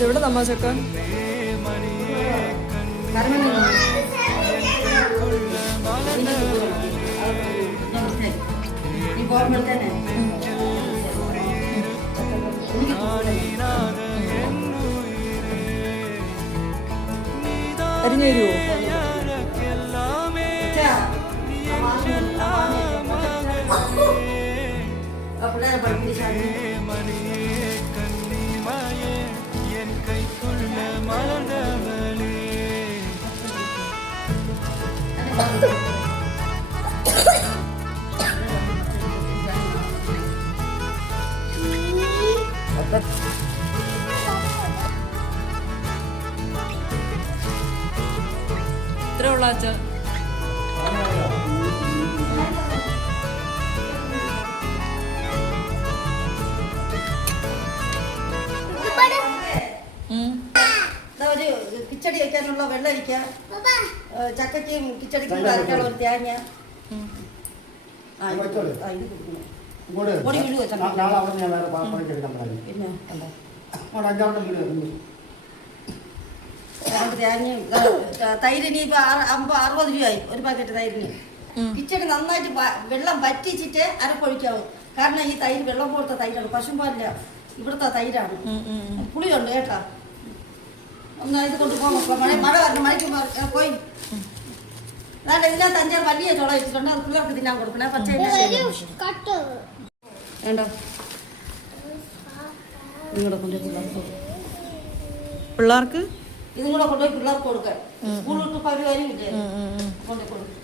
ഇതെവിടെ തമാശക്ക? അരിഞ്ഞു തരുമോ? പിള്ളേരെ പഠിപ്പിച്ചാൽ ഇത്ര ഉള്ള അച്ഛ ഒരു കിച്ചടി വയ്ക്കാനുള്ള വെള്ളം അരിക്ക, ചക്കയ്ക്കും കിച്ചടിക്കും അരക്കാനുള്ള ഒരു തേങ്ങ. തേങ്ങയും തൈരിന് ഇപ്പൊ 60 രൂപയായി ഒരു പാക്കറ്റ് തൈരിന്. കിച്ചടി നന്നായിട്ട് വെള്ളം വറ്റിച്ചിട്ട് അരപ്പൊഴിക്കാവും. കാരണം ഈ തൈര് വെള്ളം പോലത്തെ തൈരാണ്, പശുമ്പാലില്ല, ഇവിടുത്തെ തൈരാണ്. പുളിയുണ്ട് കേട്ടാ. ഒന്ന് ഇത് കൊണ്ടുപോകാൻ മഴ വരണം, മഴയ്ക്ക് പോയി. അതാണ്ട് ഇതിനകത്ത് 5-6 വലിയ ചോള വെച്ചിട്ടുണ്ട്, അത് പിള്ളേർക്ക് തിന്നാൻ കൊടുക്കണേ. പച്ച വേണ്ടോ നിങ്ങളുടെ കൊണ്ടുപോയി പിള്ളേർക്ക് ഇതും കൂടെ കൊണ്ടുപോയി പിള്ളേർക്ക് കൊടുക്കാൻ. സ്കൂളിൽ പരിപാടിയില്ലേ, കൊണ്ടുപോയി കൊടുക്കും.